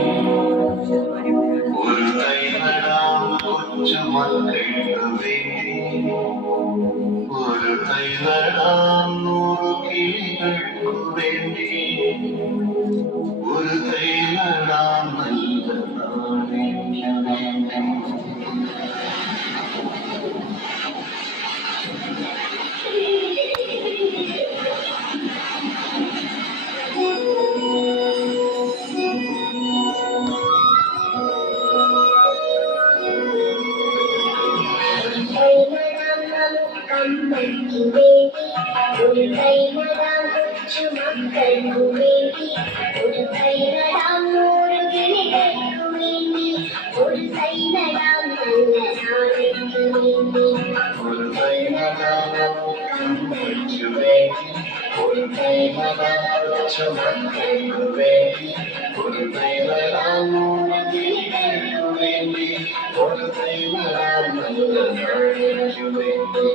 ഒരു തൈ നടാം കൊച്ചുമക്കൾക്ക് വേണ്ടി, ഒരു തൈ നടാം 100 കിളികൾക്കു വേണ്ടി, ഒരു തൈ നടാം നല്ല നാളേക്കു വേണ്ടി. കമ്പയ്ക്കു വേണ്ടി ഒരു തൈ നടാം കൊച്ചുമക്കൾക്കു വേണ്ടി, ഒരു തൈ നടാം 100 കിളികൾക്കു വേണ്ടി, ഒരു തൈ നടാം നല്ല നാളേക്കു വേണ്ടി. ഒരു തൈ നടാം കമ്പയ്ക്കു വേണ്ടി, ഒരു തൈ നടാം കൊച്ചുമക്കൾക്കു വേണ്ടി, ഒരു തൈ നടാം 100 കിളികൾക്കു വേണ്ടി, ഒരു തൈ നടാം നല്ല നാളേക്കു വേണ്ടി.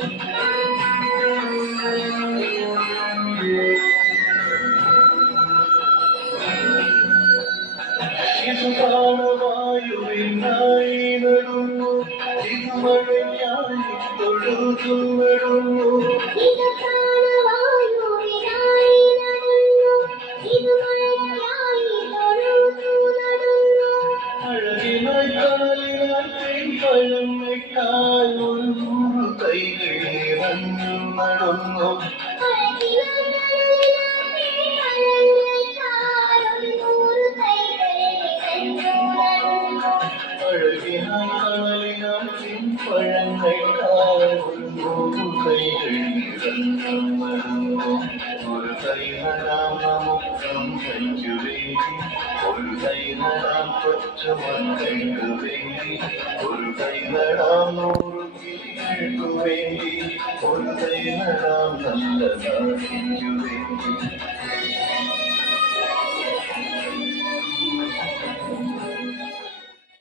ഇത് പ്രാണവായുവിനായി നടുന്നു, ഇത് മഴയ്ക്കായി തൊഴുതു നടുന്നു. ഇത് പ്രാണവായുവിനായി നടുന്നു, ഇത് മഴയ്ക്കായി തൊഴുതു നടുന്നു. അഴകിനായി കടലിനായി തേൻപഴം വെക്കാൻ 100 തൈകൾ നിറഞ്ഞു നടുന്നു. അഴകിനായി തേൻപഴങ്ങൾക്കായി 100 തൈകൾ നിറഞ്ഞു നടുന്നു. ഒരു തൈ നടാം നമുക്കമ്പയ്ക്കു വേണ്ടി, ഒരു തൈ നടാം കൊച്ചുമക്കൾക്കു വേണ്ടി, ഒരു തൈ നടാം 100 കിളികൾക്കു വേണ്ടി, ഒരു തൈ നടാം നല്ല നാളേക്കു വേണ്ടി.